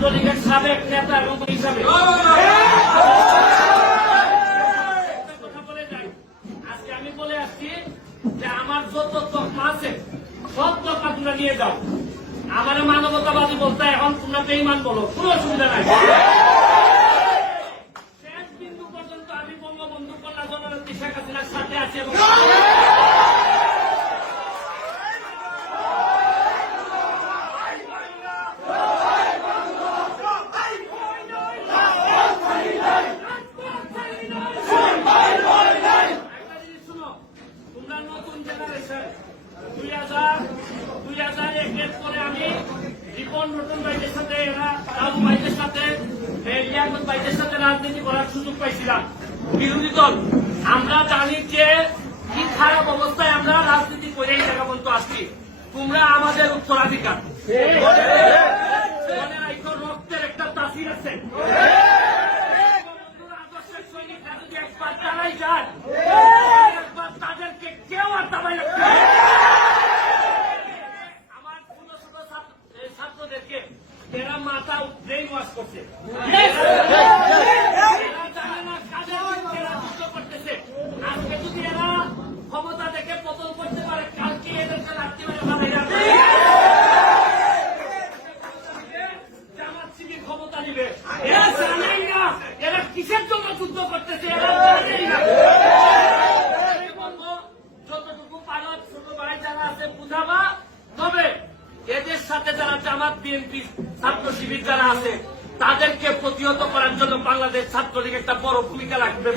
ছাত্রলীগের সাবেক নেতা এবং হিসাবে কথা বলে যাই। আজকে আমি বলে আসছি যে আমার যত তকমা আছে সব তকমা তোমরা নিয়ে যাও। আমার মানবতাবাদী বলতে এখন তোমরা বেঈমান বলো, কোনো অসুবিধা নাই। শেষ বিন্দু পর্যন্ত আমি বঙ্গবন্ধু কন্যা জননেত্রী শেখ হাসিনার সাথে আছি এবং নতুন জেনারেশন 2001 পরে আমি রিপন নতুন ভাইদের সাথে রাজু ভাইদের সাথে লিয়াকত ভাইদের সাথে রাজনীতি করার সুযোগ পাইছিলাম। বিরোধী দল আমরা জানি যে কি খারাপ অবস্থায় আমরা রাজনীতি করে এই জায়গা পর্যন্ত আসছি। তোমরা আমাদের উত্তরাধিকার, রক্তের একটা তাসির আছে। আদর্শের সৈনিকরা যদি একবার চালাই যায় তাদেরকে কেউ আর দাবাই রাখতে পারে। আমার ছোট ছোট ছাত্রদেরকে এরা মাথা ব্রেইন ওয়াশ করছে, জানে না কাজের এরা যুদ্ধ করতেছে। আজকে যদি এরা ক্ষমতা থেকে পতন করতে পারে, কালকে এদেরকে রাখতে পারে মাথায় রাখবে। জামাত শিবির ক্ষমতা নিবে, এরা জানেই না এরা কিসের জন্য যুদ্ধ করতেছে, এরা জানেই না। যতটুকু পারো ছোট ভাই যারা আছে বুঝাবা, তবে এদের সাথে যারা জামাত বিএনপি ছাত্র শিবির যারা আছে তাদেরকে প্রতিহত করার জন্য বাংলাদেশ ছাত্রলীগ একটা বড় ভূমিকা রাখবে।